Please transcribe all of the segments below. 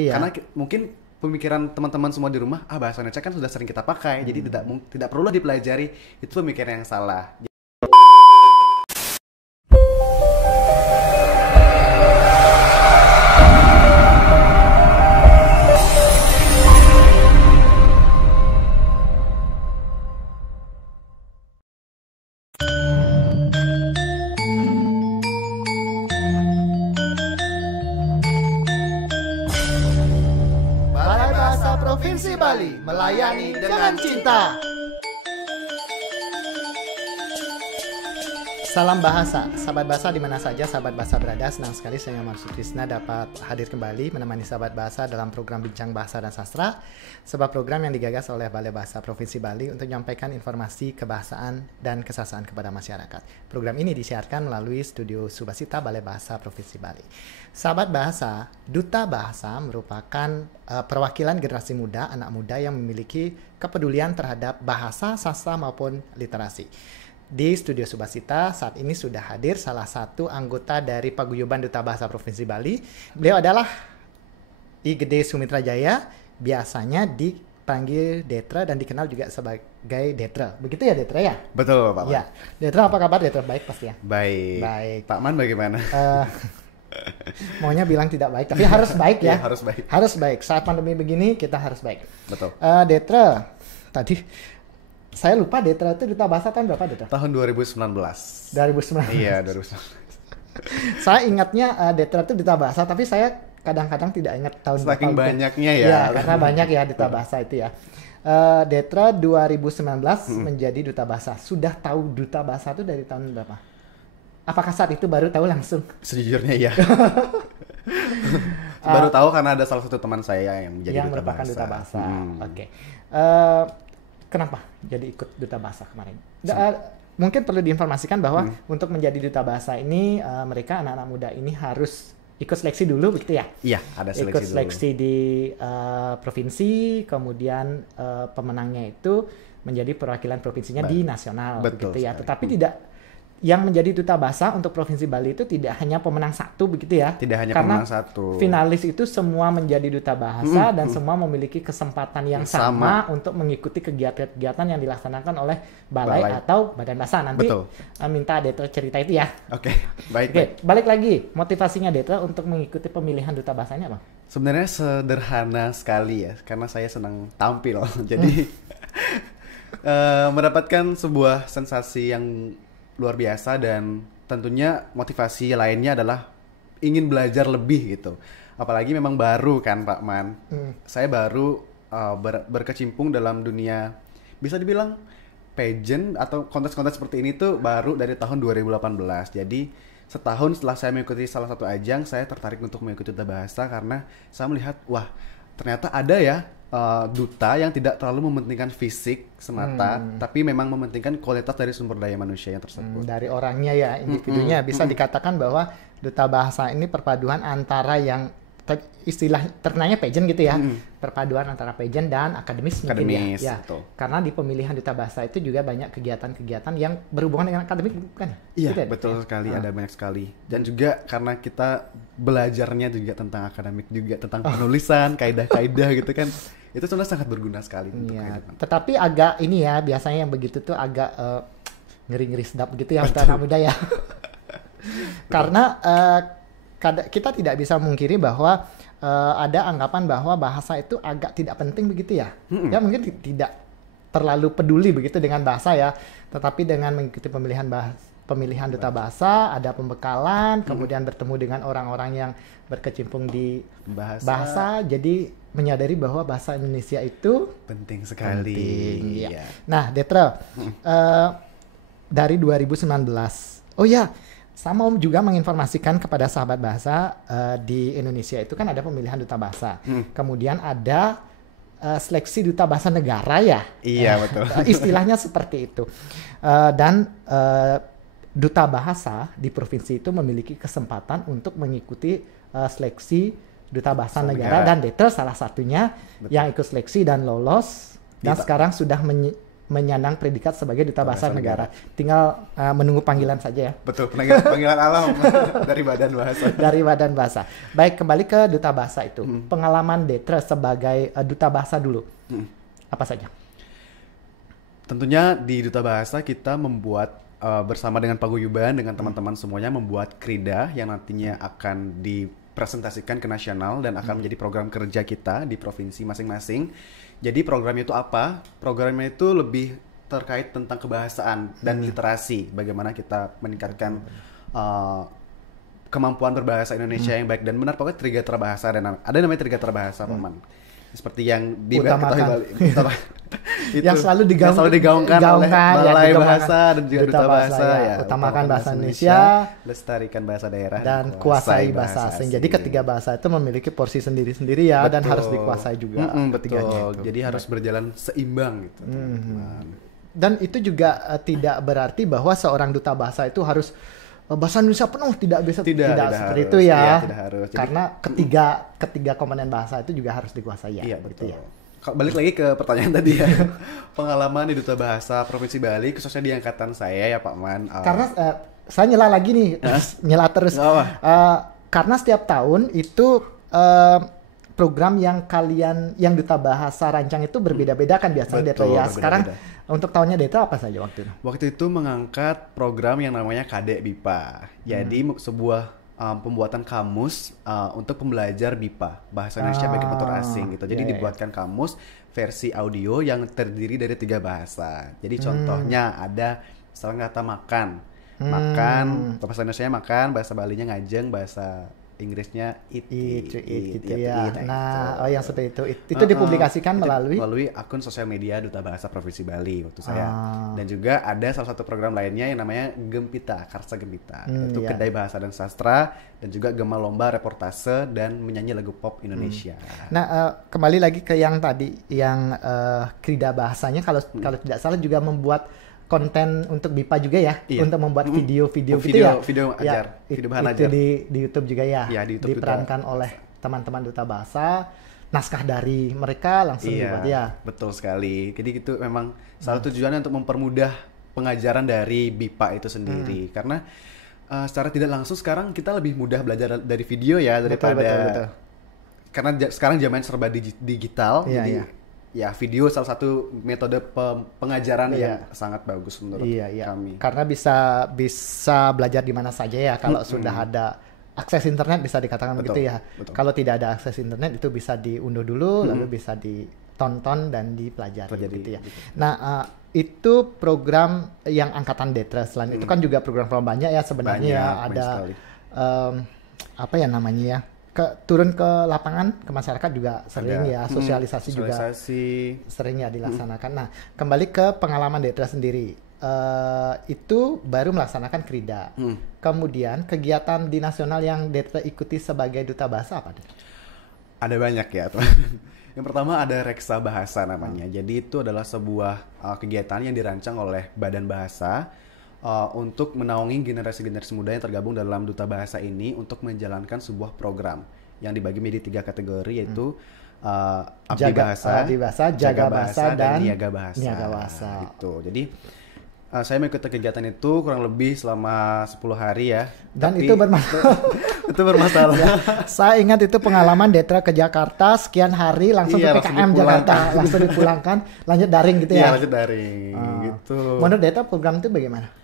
Iya. Karena mungkin pemikiran teman-teman semua di rumah, bahasa Indonesia kan sudah sering kita pakai, jadi tidak perlu dipelajari. Itu pemikiran yang salah. Balai Bahasa Provinsi Bali melayani dengan cinta. Salam bahasa, sahabat bahasa di mana saja sahabat bahasa berada. Senang sekali saya Nyoman Sutrisna dapat hadir kembali menemani sahabat bahasa dalam program Bincang Bahasa dan Sastra, sebuah program yang digagas oleh Balai Bahasa Provinsi Bali untuk menyampaikan informasi kebahasaan dan kesasaan kepada masyarakat. Program ini disiarkan melalui studio Subasita Balai Bahasa Provinsi Bali. Sahabat bahasa, Duta Bahasa merupakan perwakilan generasi muda, anak muda yang memiliki kepedulian terhadap bahasa, sastra maupun literasi. Di studio Subasita saat ini sudah hadir salah satu anggota dari Paguyuban Duta Bahasa Provinsi Bali. Beliau adalah I Gede Sumitra Jaya, biasanya dipanggil Detra dan dikenal juga sebagai Detra. Begitu ya Detra ya? Betul Pak Man. Ya. Detra apa kabar Detra? Baik pasti ya? Baik. Baik. Pak Man bagaimana? Maunya bilang tidak baik, tapi harus baik ya. Iya, harus baik. Harus baik. Saat pandemi begini kita harus baik. Betul. Detra, tadi saya lupa Detra itu Duta Bahasa tahun berapa Detra? Tahun 2019. 2019. Iya, 2019. Saya ingatnya Detra itu Duta Bahasa, tapi saya kadang-kadang tidak ingat tahun berapa. Saking banyaknya ya. Ya, karena banyak ya Duta Bahasa itu ya. Detra 2019 menjadi Duta Bahasa. Sudah tahu Duta Bahasa itu dari tahun berapa? Apakah saat itu baru tahu langsung? Sejujurnya iya. Baru tahu karena ada salah satu teman saya yang menjadi yang Duta merupakan Bahasa. Duta Bahasa. Oke. Kenapa jadi ikut Duta Bahasa kemarin? Mungkin perlu diinformasikan bahwa untuk menjadi Duta Bahasa ini mereka anak-anak muda ini harus ikut seleksi dulu begitu ya? Iya, ada seleksi ikut dulu. seleksi di provinsi, kemudian pemenangnya itu menjadi perwakilan provinsinya di nasional Betul begitu ya. sekali. Tetapi tidak yang menjadi Duta Bahasa untuk Provinsi Bali itu tidak hanya pemenang satu begitu ya. Tidak hanya Karena pemenang satu. finalis itu semua menjadi Duta Bahasa dan semua memiliki kesempatan yang sama untuk mengikuti kegiatan-kegiatan yang dilaksanakan oleh Balai atau Badan Bahasa. Nanti minta Detra cerita itu ya. Oke, baik. Oke, balik lagi. Motivasinya Detra untuk mengikuti pemilihan Duta Bahasanya apa? Sebenarnya sederhana sekali ya, karena saya senang tampil. Jadi mendapatkan sebuah sensasi yang luar biasa dan tentunya motivasi lainnya adalah ingin belajar lebih gitu. Apalagi memang baru kan Pak Man. Saya baru berkecimpung dalam dunia bisa dibilang pageant atau kontes-kontes seperti ini tuh baru dari tahun 2018. Jadi setahun setelah saya mengikuti salah satu ajang, saya tertarik untuk mengikuti Duta Bahasa karena saya melihat wah ternyata ada ya duta yang tidak terlalu mementingkan fisik semata, tapi memang mementingkan kualitas dari sumber daya manusia yang tersebut. Dari orangnya ya, individunya. Bisa dikatakan bahwa Duta Bahasa ini perpaduan antara yang istilah terkenalnya pageant gitu ya, perpaduan antara pageant dan akademis mungkin ya. Karena di pemilihan Duta Bahasa itu juga banyak kegiatan-kegiatan yang berhubungan dengan akademik bukan? Iya, gitu ya? betul sekali, ada banyak sekali. Dan juga karena kita belajarnya juga tentang akademik juga, tentang penulisan, kaidah-kaidah gitu kan. Itu sebenarnya sangat berguna sekali untuk kehidupan. Tetapi agak ini ya, biasanya yang begitu tuh agak ngeri-ngeri sedap gitu ya untuk anak muda ya. Karena kita tidak bisa mungkiri bahwa ada anggapan bahwa bahasa itu agak tidak penting begitu ya. Ya mungkin tidak terlalu peduli begitu dengan bahasa ya. Tetapi dengan mengikuti pemilihan Duta Bahasa, ada pembekalan, kemudian bertemu dengan orang-orang yang berkecimpung di bahasa, jadi menyadari bahwa bahasa Indonesia itu penting sekali. Ya. Nah, Detra, dari 2019, oh ya, saya mau juga menginformasikan kepada sahabat bahasa di Indonesia itu kan ada pemilihan Duta Bahasa, kemudian ada seleksi Duta Bahasa Negara ya. Iya betul. Istilahnya seperti itu. Dan Duta Bahasa di provinsi itu memiliki kesempatan untuk mengikuti seleksi Duta Bahasa Negara dan Detra salah satunya yang ikut seleksi dan lolos dan sekarang sudah menyandang predikat sebagai duta bahasa negara. Tinggal menunggu panggilan saja ya. Betul, panggilan alam dari Badan Bahasa. Dari Badan Bahasa. Baik, kembali ke duta bahasa itu. Pengalaman Detra sebagai duta bahasa dulu. Apa saja? Tentunya di duta bahasa kita membuat bersama dengan paguyuban dengan teman-teman semuanya membuat krida yang nantinya akan dipresentasikan ke nasional dan akan menjadi program kerja kita di provinsi masing-masing. Jadi programnya itu apa? Programnya itu lebih terkait tentang kebahasaan dan literasi. Bagaimana kita meningkatkan kemampuan berbahasa Indonesia yang baik dan benar. Pokoknya trigater bahasa dan ada namanya trigater bahasa, Paman. Seperti yang Utamakan. itu, yang selalu digaungkan oleh Balai Bahasa dan juga Duta Bahasa. Ya. Utamakan bahasa Indonesia, lestarikan bahasa daerah, dan kuasai bahasa asing. Jadi ketiga bahasa itu memiliki porsi sendiri-sendiri ya, dan harus dikuasai juga ketiganya itu. Jadi harus berjalan seimbang gitu. Dan itu juga tidak berarti bahwa seorang duta bahasa itu harus bahasa Indonesia penuh, tidak tidak seperti harus. itu ya. Iya, tidak harus. Jadi, karena ketiga komponen bahasa itu juga harus dikuasai ya. Iya, betul. Gitu ya. Balik lagi ke pertanyaan tadi ya. Pengalaman di Duta Bahasa Provinsi Bali khususnya di angkatan saya ya Pak Man. Karena saya nyela lagi nih, nyela terus. Karena setiap tahun itu program yang Duta Bahasa rancang itu berbeda-beda kan biasanya Detra ya. Sekarang untuk tahunnya Detra apa saja waktu itu? Waktu itu mengangkat program yang namanya Kadek BIPA. Jadi sebuah pembuatan kamus untuk pembelajar BIPA, bahasa Indonesia bagi penutur asing gitu. Jadi dibuatkan kamus versi audio yang terdiri dari 3 bahasa. Jadi contohnya ada misalnya kata makan, bahasa Indonesia makan, bahasa Balinya ngajeng, bahasa Inggrisnya it ya. Nah, yang seperti itu dipublikasikan melalui akun sosial media Duta Bahasa Provinsi Bali waktu saya. Dan juga ada salah satu program lainnya yang namanya Gempita, Karsa Gempita. Itu kedai bahasa dan sastra dan juga gema lomba reportase dan menyanyi lagu pop Indonesia. Nah, kembali lagi ke yang tadi yang krida bahasanya kalau tidak salah juga membuat konten untuk BIPA juga ya, untuk membuat video-video gitu ya. Video ajar, video bahan ajar. Itu di YouTube juga ya. Di YouTube diperankan juga oleh teman-teman Duta Bahasa, naskah dari mereka langsung dibuat ya. Betul sekali. Jadi itu memang salah tujuannya untuk mempermudah pengajaran dari BIPA itu sendiri. Karena secara tidak langsung sekarang kita lebih mudah belajar dari video ya daripada betul. Karena sekarang zaman serba digital, jadi ya video salah satu metode pengajaran yang sangat bagus menurut kami. Karena bisa belajar di mana saja ya. Kalau sudah ada akses internet bisa dikatakan begitu ya. Betul. Kalau tidak ada akses internet itu bisa diunduh dulu, lalu bisa ditonton dan dipelajari gitu ya. Nah, itu program yang angkatan Detra. Selain itu kan juga program-program banyak ya sebenarnya ya. Ada apa ya namanya ya? Turun ke lapangan ke masyarakat juga sering ya, sosialisasi juga sering ya dilaksanakan. Nah, kembali ke pengalaman Detra sendiri, itu baru melaksanakan krida. Kemudian kegiatan di nasional yang Detra ikuti sebagai duta bahasa apa? Ada banyak ya, teman. Yang pertama ada Reksa Bahasa namanya. Jadi itu adalah sebuah kegiatan yang dirancang oleh Badan Bahasa untuk menaungi generasi-generasi muda yang tergabung dalam Duta Bahasa ini untuk menjalankan sebuah program yang dibagi menjadi 3 kategori yaitu Abdi Bahasa, Jaga Bahasa, dan Niaga Bahasa. Gitu. Jadi saya mengikuti kegiatan itu kurang lebih selama 10 hari ya. Dan itu bermasalah. Itu bermasalah. Ya, saya ingat itu pengalaman Detra ke Jakarta sekian hari langsung PPKM Jakarta, langsung dipulangkan, lanjut daring gitu ya. Iya, lanjut daring gitu. Menurut Detra program itu bagaimana?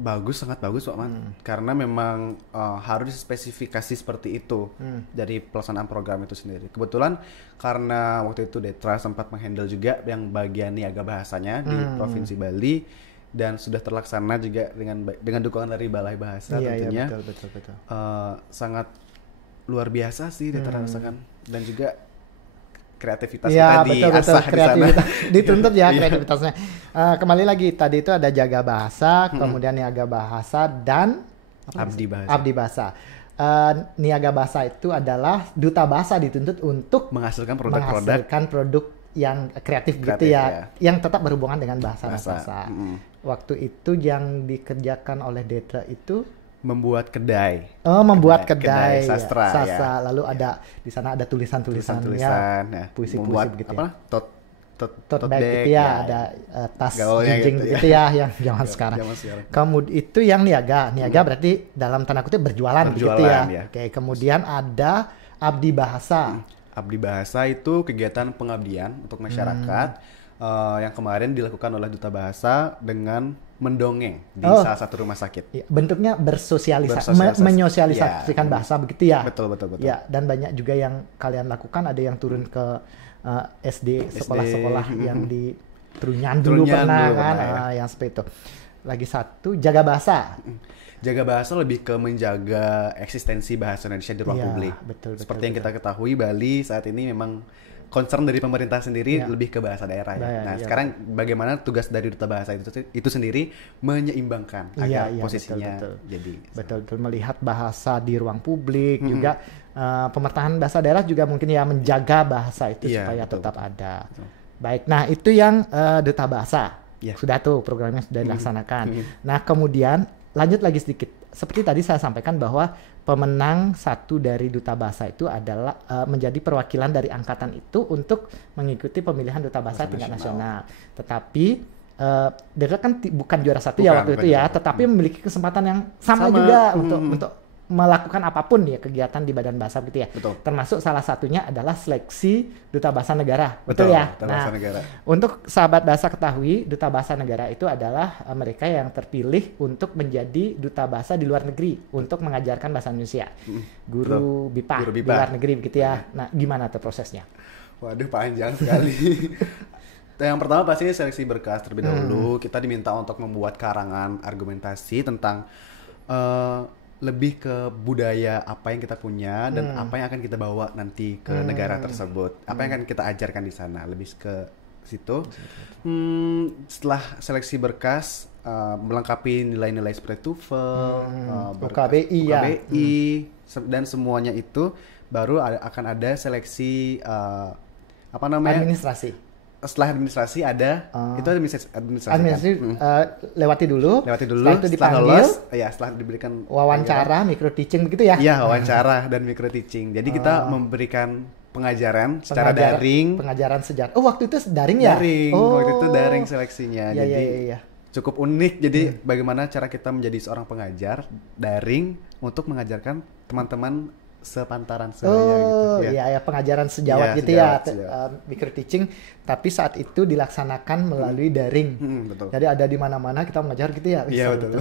Bagus, sangat bagus Pak Man. Karena memang harus spesifikasi seperti itu dari pelaksanaan program itu sendiri. Kebetulan karena waktu itu Detra sempat menghandle juga yang bagian niaga bahasanya di Provinsi Bali dan sudah terlaksana juga dengan dukungan dari Balai Bahasa tentunya. Iya, betul. Sangat luar biasa sih Detra rasakan dan juga kreativitas kita diasah di sana. Dituntut ya kreativitasnya. Kembali lagi tadi itu ada Jaga Bahasa, kemudian Niaga Bahasa dan Abdi Bahasa. Niaga Bahasa itu adalah Duta Bahasa dituntut untuk menghasilkan produk yang kreatif gitu ya, yang tetap berhubungan dengan bahasa. Waktu itu yang dikerjakan oleh Detra itu membuat kedai. Membuat kedai sastra. Ya. Lalu ada di sana ada tulisan-tulisan ya, puisi-puisi begitu ya. tote bag gitu ya, ada tas jinjing gitu ya, yang zaman sekarang. Kemudian itu yang niaga berarti dalam tanda kutip berjualan gitu ya. Oke, kemudian ada abdi bahasa. Abdi bahasa itu kegiatan pengabdian untuk masyarakat yang kemarin dilakukan oleh Duta Bahasa dengan mendongeng di salah satu rumah sakit. Bentuknya menyosialisasikan bahasa begitu ya. Betul. Ya, dan banyak juga yang kalian lakukan, ada yang turun ke SD, sekolah-sekolah yang di Trunyan dulu pernah kan, yang seperti itu. Lagi satu, jaga bahasa. Jaga bahasa lebih ke menjaga eksistensi bahasa Indonesia di ruang publik. Betul, seperti yang kita ketahui, Bali saat ini memang concern dari pemerintah sendiri lebih ke bahasa daerah ya. Nah, sekarang bagaimana tugas dari Duta Bahasa itu sendiri menyeimbangkan agar posisinya betul melihat bahasa di ruang publik juga pemertahanan bahasa daerah juga mungkin ya menjaga bahasa itu supaya tetap ada. Baik, nah itu yang Duta Bahasa. Sudah tuh programnya sudah dilaksanakan. Nah, kemudian lanjut lagi sedikit. Seperti tadi saya sampaikan bahwa pemenang satu dari Duta Bahasa itu adalah menjadi perwakilan dari angkatan itu untuk mengikuti pemilihan Duta Bahasa tingkat nasional. Tetapi dia kan bukan juara satu waktu itu ya, tetapi memiliki kesempatan yang sama juga untuk melakukan apapun ya kegiatan di Badan Bahasa gitu ya. Termasuk salah satunya adalah seleksi Duta Bahasa Negara. Betul ya? Nah, untuk sahabat bahasa ketahui, Duta Bahasa Negara itu adalah mereka yang terpilih untuk menjadi Duta Bahasa di luar negeri untuk mengajarkan bahasa Indonesia. Guru BIPA di luar negeri begitu ya. Nah, gimana tuh prosesnya? Waduh, panjang sekali. Yang pertama pastinya seleksi berkas terlebih dahulu. Kita diminta untuk membuat karangan argumentasi tentang lebih ke budaya apa yang kita punya dan apa yang akan kita bawa nanti ke negara tersebut, apa yang akan kita ajarkan di sana, lebih ke situ. Setelah seleksi berkas, melengkapi nilai-nilai seperti TOEFL, UKBI dan semuanya itu baru akan ada seleksi administrasi. Setelah administrasi ada itu administrasi lewati dulu setelah itu dipanggil, lolos, setelah diberikan wawancara micro teaching begitu ya. Iya, wawancara dan micro teaching. Jadi kita memberikan pengajaran secara daring. Pengajaran sejarah. Waktu itu daring ya? Waktu itu daring seleksinya. Jadi iya. Cukup unik. Jadi bagaimana cara kita menjadi seorang pengajar daring untuk mengajarkan teman-teman sepantaran saya gitu ya. Iya, pengajaran sejawat gitu ya, micro teaching, tapi saat itu dilaksanakan melalui daring. Betul. Jadi ada di mana-mana kita mengajar gitu ya. Iya, betul.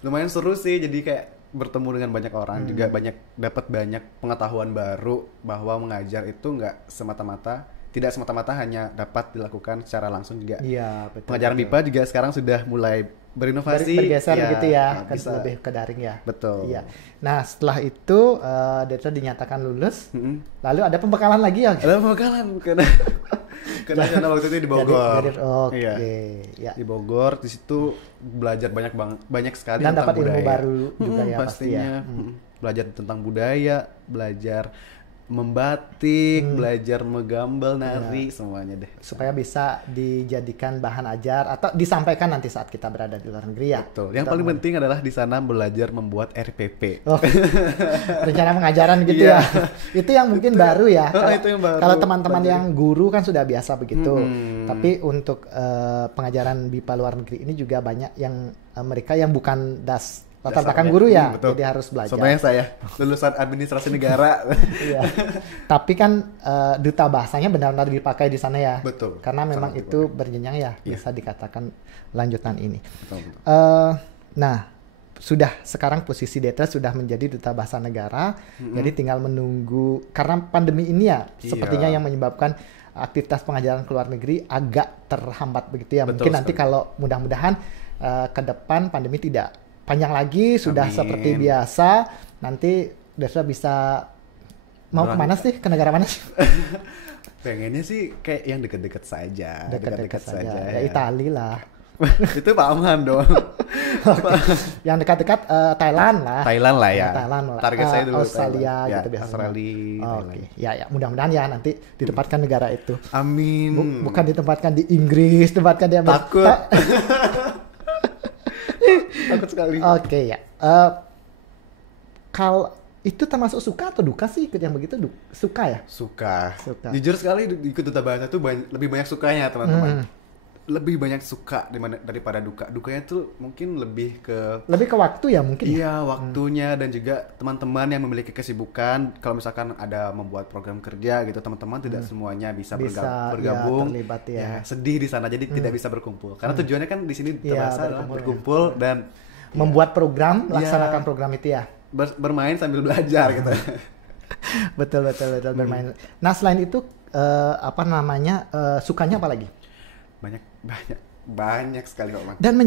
Lumayan seru sih, jadi kayak bertemu dengan banyak orang, juga dapat banyak pengetahuan baru bahwa mengajar itu tidak semata-mata hanya dapat dilakukan secara langsung juga. Iya, betul. Pengajaran BIPA juga sekarang sudah mulai berinovasi, bergeser gitu ya, lebih ke daring ya. Betul. Iya. Nah, setelah itu Deta dinyatakan lulus. Lalu ada pembekalan lagi ya? Ada pembekalan karena waktu itu di Bogor. Ya. Di Bogor, di situ belajar banyak sekali dan tentang budaya. dapat ilmu baru juga ya pastinya. Pasti ya. Belajar tentang budaya, belajar membatik, belajar menggambal, nari, semuanya deh. Supaya bisa dijadikan bahan ajar atau disampaikan nanti saat kita berada di luar negeri ya. Betul. Yang paling penting adalah di sana belajar membuat RPP. Rencana pengajaran gitu ya. Itu yang mungkin baru ya. Kalau teman-teman yang guru kan sudah biasa begitu. Tapi untuk pengajaran BIPA luar negeri ini juga banyak yang mereka yang bukan latar belakang guru ya, jadi harus belajar. Sebenarnya saya lulusan administrasi negara. Iya. Tapi kan duta bahasanya benar-benar dipakai di sana ya. Betul. Karena memang itu berjenjang ya, bisa dikatakan lanjutan ini. Betul. Nah, sudah sekarang posisi Deta sudah menjadi duta bahasa negara, jadi tinggal menunggu karena pandemi ini ya, sepertinya yang menyebabkan aktivitas pengajaran ke luar negeri agak terhambat begitu ya. Mungkin nanti kalau mudah-mudahan ke depan pandemi tidak panjang lagi, sudah seperti biasa, nanti Desa bisa mau kemana sih? Ke negara mana sih? Pengennya sih kayak yang deket-deket saja. Dekat-dekat saja. Ya Itali lah. Itu Pak Aman dong. Yang dekat-dekat Thailand lah. Thailand lah ya. Thailand lah. Target saya dulu Australia Thailand. gitu biasanya. Australia. Oke. Ya, mudah-mudahan ya nanti ditempatkan negara itu. Amin. Bukan ditempatkan di Inggris, tempatkan di Amerika. Takut. Takut sekali. Oke ya. Kalau Itu termasuk suka atau duka sih ikut yang begitu? Suka ya? Suka. Suka. Jujur sekali ikut duta bahasa tuh lebih banyak sukanya teman-teman. Lebih banyak suka daripada duka. Dukanya tuh mungkin lebih ke waktu ya mungkin. Iya, waktunya dan juga teman-teman yang memiliki kesibukan. Kalau misalkan ada membuat program kerja gitu, teman-teman tidak semuanya bisa bergabung. Ya, terlibat ya. Ya, sedih di sana jadi tidak bisa berkumpul. Karena tujuannya kan di sini duta bahasa adalah berkumpul dan membuat program, laksanakan program itu ya. Bermain sambil belajar gitu. betul bermain. Nah, selain itu sukanya apa lagi? Banyak sekali Pak Man. Dan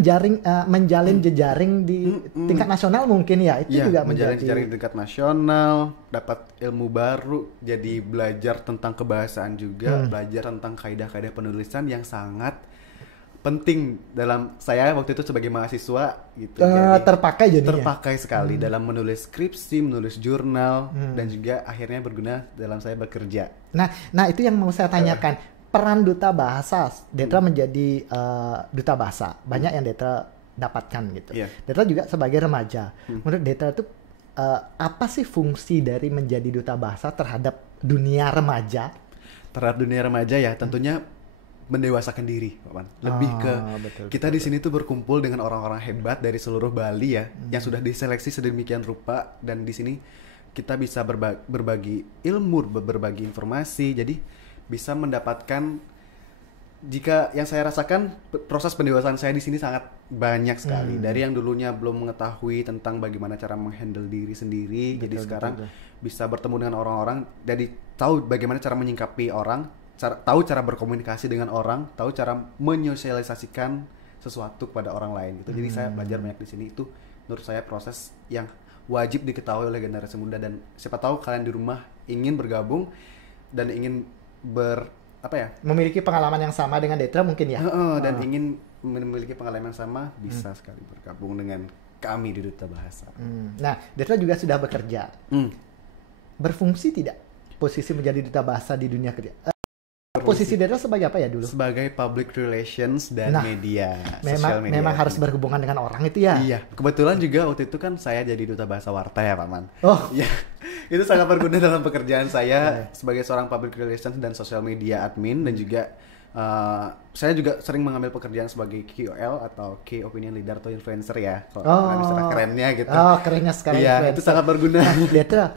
menjalin jejaring di tingkat nasional mungkin ya, itu juga menjalin jejaring di tingkat nasional, dapat ilmu baru, jadi belajar tentang kebahasaan juga, belajar tentang kaidah-kaidah penulisan yang sangat penting dalam saya waktu itu sebagai mahasiswa gitu. Jadi terpakai sekali dalam menulis skripsi, menulis jurnal dan juga akhirnya berguna dalam saya bekerja. Nah itu yang mau saya tanyakan. Peran duta bahasa, Detra menjadi duta bahasa, banyak yang Detra dapatkan gitu. Detra juga sebagai remaja. Menurut Detra itu apa sih fungsi dari menjadi duta bahasa terhadap dunia remaja? Terhadap dunia remaja ya, tentunya mendewasakan diri, Pak Man. Lebih ke kita di sini tuh berkumpul dengan orang-orang hebat dari seluruh Bali ya, yang sudah diseleksi sedemikian rupa, dan di sini kita bisa berbagi ilmu, berbagi informasi. Jadi bisa mendapatkan, jika yang saya rasakan proses pendewasaan saya di sini sangat banyak sekali. Dari yang dulunya belum mengetahui tentang bagaimana cara menghandle diri sendiri, jadi sekarang bisa bertemu dengan orang-orang, jadi tahu bagaimana cara menyingkapi orang, tahu cara berkomunikasi dengan orang, tahu cara menyosialisasikan sesuatu kepada orang lain gitu. Jadi saya belajar banyak di sini. Itu menurut saya proses yang wajib diketahui oleh generasi muda, dan siapa tahu kalian di rumah ingin bergabung dan ingin memiliki pengalaman yang sama dengan Detra mungkin ya, dan ingin memiliki pengalaman yang sama, bisa sekali bergabung dengan kami di Duta Bahasa. Nah, Detra juga sudah bekerja. Berfungsi tidak posisi menjadi duta bahasa di dunia kerja? Posisi Detra sebagai apa ya dulu? Sebagai public relations dan media. Memang harus berhubungan dengan orang itu ya? Iya, kebetulan juga waktu itu kan saya jadi duta bahasa Warta ya Pak Man. Oh iya. Itu sangat berguna dalam pekerjaan saya sebagai seorang public relations dan social media admin, dan juga saya juga sering mengambil pekerjaan sebagai KOL atau Key Opinion Leader atau influencer ya, kalau istilah kerennya gitu. Kerennya sekali. Iya, itu sangat berguna. Detra,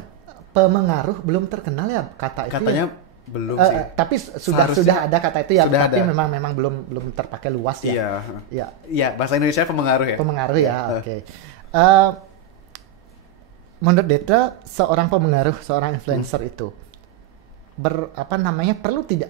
pemengaruh belum terkenal ya kata itu. Katanya ya? Belum sih. Tapi sudah ada kata itu ya, tapi ada. memang belum terpakai luas ya. Iya, bahasa Indonesia pemengaruh ya. Pemengaruh ya, oke. Menurut Detra, seorang pemengaruh, seorang influencer itu perlu tidak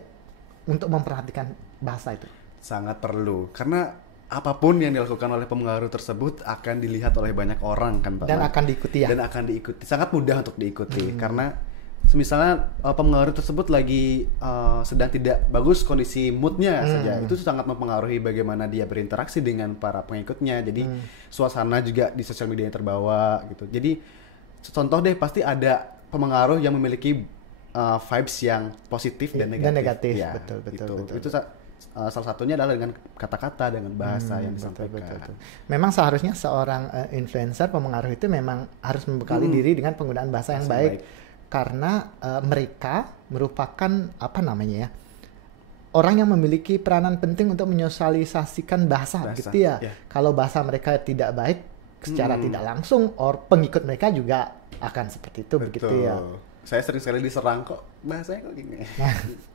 untuk memperhatikan bahasa itu? Sangat perlu, karena apapun yang dilakukan oleh pemengaruh tersebut akan dilihat oleh banyak orang kan Pak. Dan akan diikuti ya? Dan akan diikuti, sangat mudah untuk diikuti, karena misalnya pengaruh tersebut lagi sedang tidak bagus kondisi moodnya saja, itu sangat mempengaruhi bagaimana dia berinteraksi dengan para pengikutnya. Jadi suasana juga di sosial media yang terbawa gitu. Jadi contoh deh, pasti ada pemengaruh yang memiliki vibes yang positif dan negatif. Ya, betul. Itu salah satunya adalah dengan kata-kata, dengan bahasa yang disampaikan. Betul. Memang seharusnya seorang influencer, pemengaruh itu memang harus membekali diri dengan penggunaan bahasa yang baik. Karena mereka merupakan orang yang memiliki peranan penting untuk menyosialisasikan bahasa gitu ya. Kalau bahasa mereka tidak baik, secara tidak langsung pengikut mereka juga akan seperti itu. Betul. Begitu ya. Saya sering sekali diserang, kok bahasanya kok gini.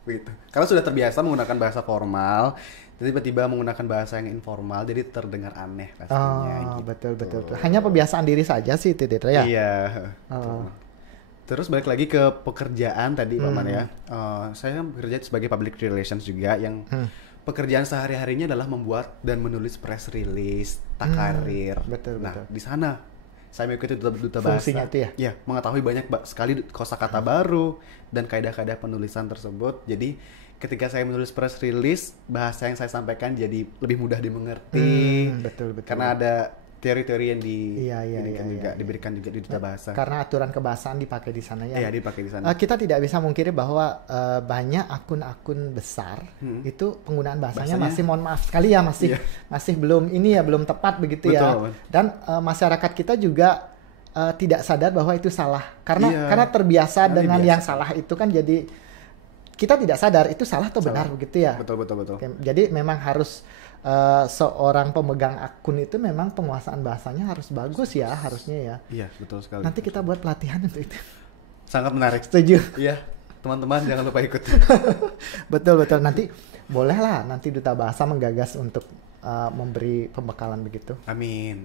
Begitu. Karena sudah terbiasa menggunakan bahasa formal, tiba-tiba menggunakan bahasa yang informal, jadi terdengar aneh pastinya. Betul. Hanya kebiasaan diri saja sih itu Detra ya. Iya. Terus balik lagi ke pekerjaan tadi Pak Man ya. Saya bekerja sebagai public relations juga, yang pekerjaan sehari-harinya adalah membuat dan menulis press release, takarir. Betul. Di sana saya mengikuti duta bahasa. Fungsinya itu ya? Ya, mengetahui banyak sekali kosakata baru dan kaidah-kaidah penulisan tersebut. Jadi ketika saya menulis press release, bahasa yang saya sampaikan jadi lebih mudah dimengerti. Betul. Karena ada teori-teori yang diberikan juga di duta bahasa. Karena aturan kebahasaan dipakai di sana ya. Iya, dipakai di sana. Kita tidak bisa mungkiri bahwa banyak akun-akun besar itu penggunaan bahasanya masih, mohon maaf sekali ya, masih belum tepat begitu. Betul. Ya. Dan masyarakat kita juga tidak sadar bahwa itu salah karena terbiasa dengan yang salah itu kan, jadi kita tidak sadar itu salah atau benar begitu ya. Betul. Oke, jadi memang harus seorang pemegang akun itu memang penguasaan bahasanya harus bagus ya, harusnya ya. Iya, betul sekali. Nanti kita buat pelatihan untuk itu. Sangat menarik. Setuju. Iya, teman-teman jangan lupa ikut. Betul. Nanti bolehlah nanti Duta Bahasa menggagas untuk memberi pembekalan begitu. Amin.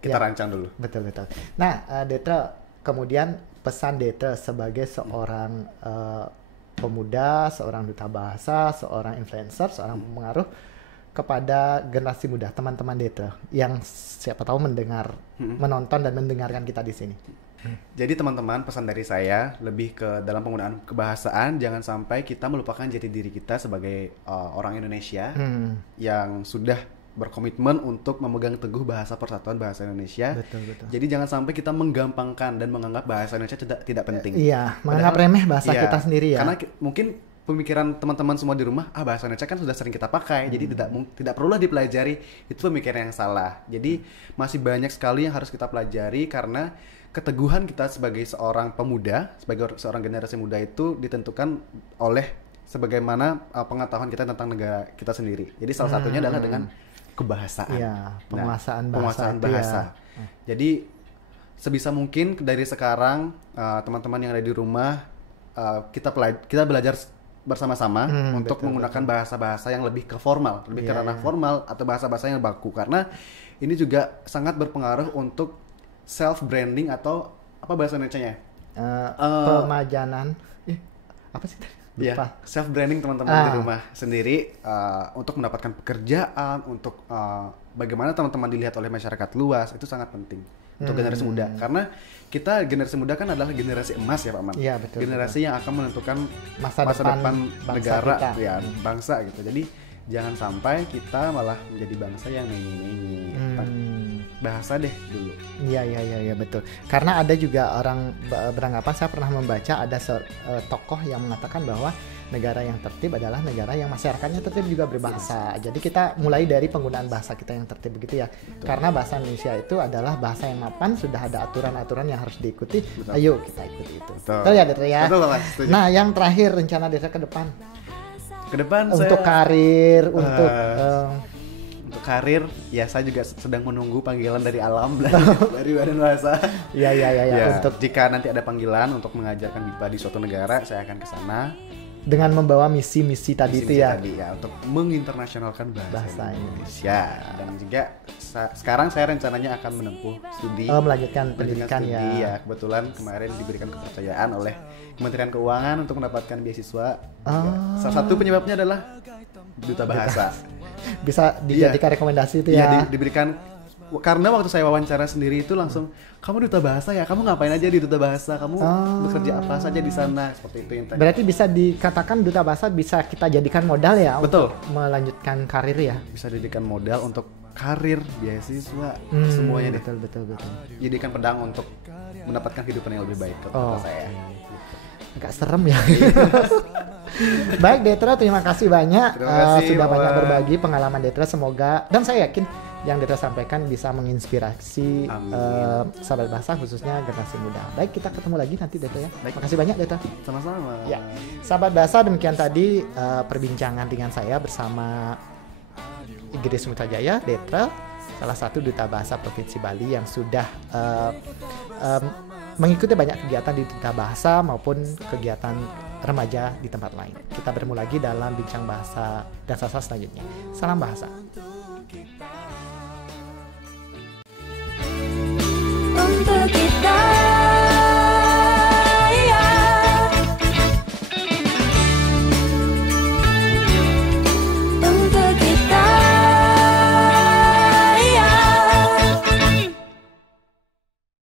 Kita rancang dulu. Betul. Nah, Detra, kemudian pesan Detra sebagai seorang pemuda, seorang duta bahasa, seorang influencer, seorang pengaruh kepada generasi muda, teman-teman Detra yang siapa tahu mendengar, menonton dan mendengarkan kita di sini. Jadi teman-teman, pesan dari saya lebih ke dalam penggunaan kebahasaan, jangan sampai kita melupakan jati diri kita sebagai orang Indonesia yang sudah berkomitmen untuk memegang teguh bahasa persatuan bahasa Indonesia. Betul. Jadi jangan sampai kita menggampangkan dan menganggap bahasa Indonesia tidak penting. Iya, menganggap remeh bahasa kita sendiri ya. Karena mungkin pemikiran teman-teman semua di rumah, bahasa Indonesia kan sudah sering kita pakai, jadi tidak perlulah dipelajari. Itu pemikiran yang salah. Jadi masih banyak sekali yang harus kita pelajari, karena keteguhan kita sebagai seorang pemuda, sebagai seorang generasi muda itu ditentukan oleh sebagaimana pengetahuan kita tentang negara kita sendiri. Jadi salah satunya adalah dengan kebahasaan. Iya, penguasaan bahasa. Ya. Jadi sebisa mungkin dari sekarang teman-teman yang ada di rumah kita belajar bersama-sama untuk menggunakan bahasa-bahasa yang lebih ke formal, lebih ke ranah formal atau bahasa-bahasa yang baku, karena ini juga sangat berpengaruh untuk self branding atau apa bahasa Indonesianya? Pemajanan. Apa sih? Ya, self branding teman-teman di rumah sendiri untuk mendapatkan pekerjaan, untuk bagaimana teman-teman dilihat oleh masyarakat luas, itu sangat penting untuk generasi muda, karena kita generasi muda kan adalah generasi emas ya Pak Man. Iya, betul. Generasi yang akan menentukan masa depan negara kita. Ya, bangsa gitu. Jadi jangan sampai kita malah menjadi bangsa yang nengi-nengi. Bahasa deh dulu. Iya betul. Karena ada juga orang beranggapan, saya pernah membaca ada tokoh yang mengatakan bahwa negara yang tertib adalah negara yang masyarakatnya tertib juga berbahasa. Jadi kita mulai dari penggunaan bahasa kita yang tertib begitu ya. Betul. Karena bahasa Indonesia itu adalah bahasa yang mapan, sudah ada aturan-aturan yang harus diikuti. Betul. Ayo kita ikuti itu. Betul ya Detra ya. Betul, Mas. Nah, yang terakhir rencana Detra ke depan. Untuk karir, untuk karir, ya saya juga sedang menunggu panggilan dari alam dari Badan Bahasa. Iya. Untuk jika nanti ada panggilan untuk mengajarkan BIPA di suatu negara, saya akan ke sana dengan membawa misi-misi tadi itu ya. Untuk menginternasionalkan bahasa Indonesia. Dan juga sekarang saya rencananya akan menempuh studi. Melanjutkan pendidikan studi, ya. Kebetulan kemarin diberikan kepercayaan oleh Kementerian Keuangan untuk mendapatkan beasiswa. Salah satu penyebabnya adalah duta bahasa. Bisa dijadikan rekomendasi itu ya. Iya, diberikan, karena waktu saya wawancara sendiri itu langsung, kamu duta bahasa ya, kamu ngapain aja di duta bahasa, kamu bekerja apa saja di sana, seperti itu yang tadi. Berarti bisa dikatakan duta bahasa bisa kita jadikan modal ya. Betul. Untuk melanjutkan karir ya. Bisa dijadikan modal untuk karir, beasiswa, semuanya deh. Betul. Jadikan pedang untuk mendapatkan kehidupan yang lebih baik kata saya. Agak serem ya. Baik Detra, terima kasih banyak. Sudah banyak berbagi pengalaman Detra. Semoga, dan saya yakin yang Detra sampaikan bisa menginspirasi sahabat bahasa, khususnya generasi muda. Baik, kita ketemu lagi nanti Detra ya. Baik. Makasih banyak Detra. Sama-sama. Ya, sahabat bahasa, demikian tadi perbincangan dengan saya bersama Igede Sumitrajaya, Detra, salah satu duta bahasa Provinsi Bali yang sudah mengikuti banyak kegiatan di duta bahasa maupun kegiatan remaja di tempat lain. Kita bertemu lagi dalam bincang bahasa dan sastra selanjutnya. Salam bahasa. Untuk kita